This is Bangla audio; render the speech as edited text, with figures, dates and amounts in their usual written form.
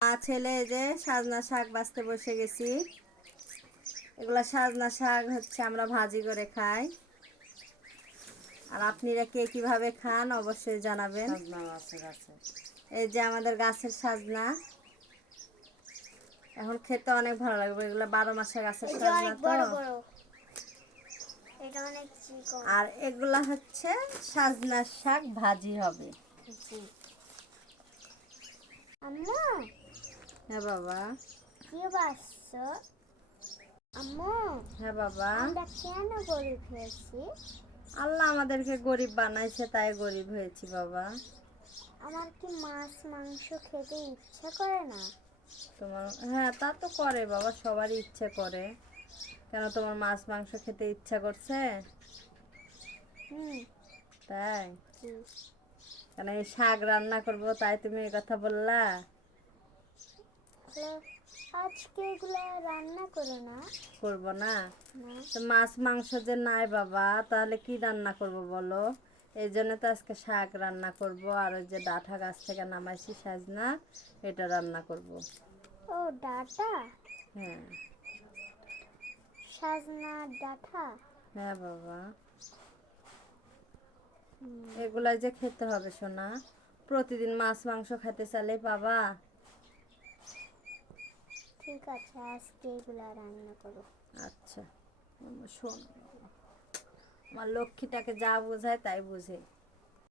ছেলে এই যে সাজনা শাক বাছতে বসে গেছি। এগুলা সাজনা শাক হচ্ছে আমরা ভাজি করে খাই। আর আপনারা কে কিভাবে খান অবশ্যই জানাবেন। এই যে আমাদের গাছের সাজনা, এখন খেতে অনেক ভালো লাগবে। এগুলো 12 মাসের গাছের সাজনা তো। আর এগুলা হচ্ছে সাজনার শাক ভাজি হবে। আম্মু, হ্যাঁ বাবা। কি বাসছো? আম্মু, হ্যাঁ বাবা। আমরা কেন গরিব হয়েছি? আল্লাহ আমাদেরকে গরিব বানাইছে, তাই গরিব হয়েছি বাবা। আমার কি মাছ মাংস খেতে ইচ্ছা করে না? তোমার, হ্যাঁ তা তো করে বাবা, সবারই ইচ্ছে করে। কেন তোমার মাছ মাংস খেতে ইচ্ছা করছে? হুম। তাই? জি। কেন এই শাক রান্না করবো তাই তুমি এই কথা বললা? আজকে এগুলা রান্না করো না? করবো না? না। তো মাছ মাংস যে নাই বাবা, তাহলে কি রান্না করব বলো? এই জন্য তো আজকে শাক রান্না করব, আর ওই যে ডাঁটা গাছ থেকে নামাইছি সাজনা, এটা রান্না করব। ও, ডাঁটা? হ্যাঁ। সাজনা ডাঁটা? হ্যাঁ বাবা। এগুলাই যে খেতে হবে সোনা, প্রতিদিন মাছ মাংস খেতে চাইলে পাবা? ঠিক আছে, আজকে এগুলা রান্না করো। আচ্ছা শোন, আমার লক্ষ্মীটাকে যা বোঝায় তাই বুঝে।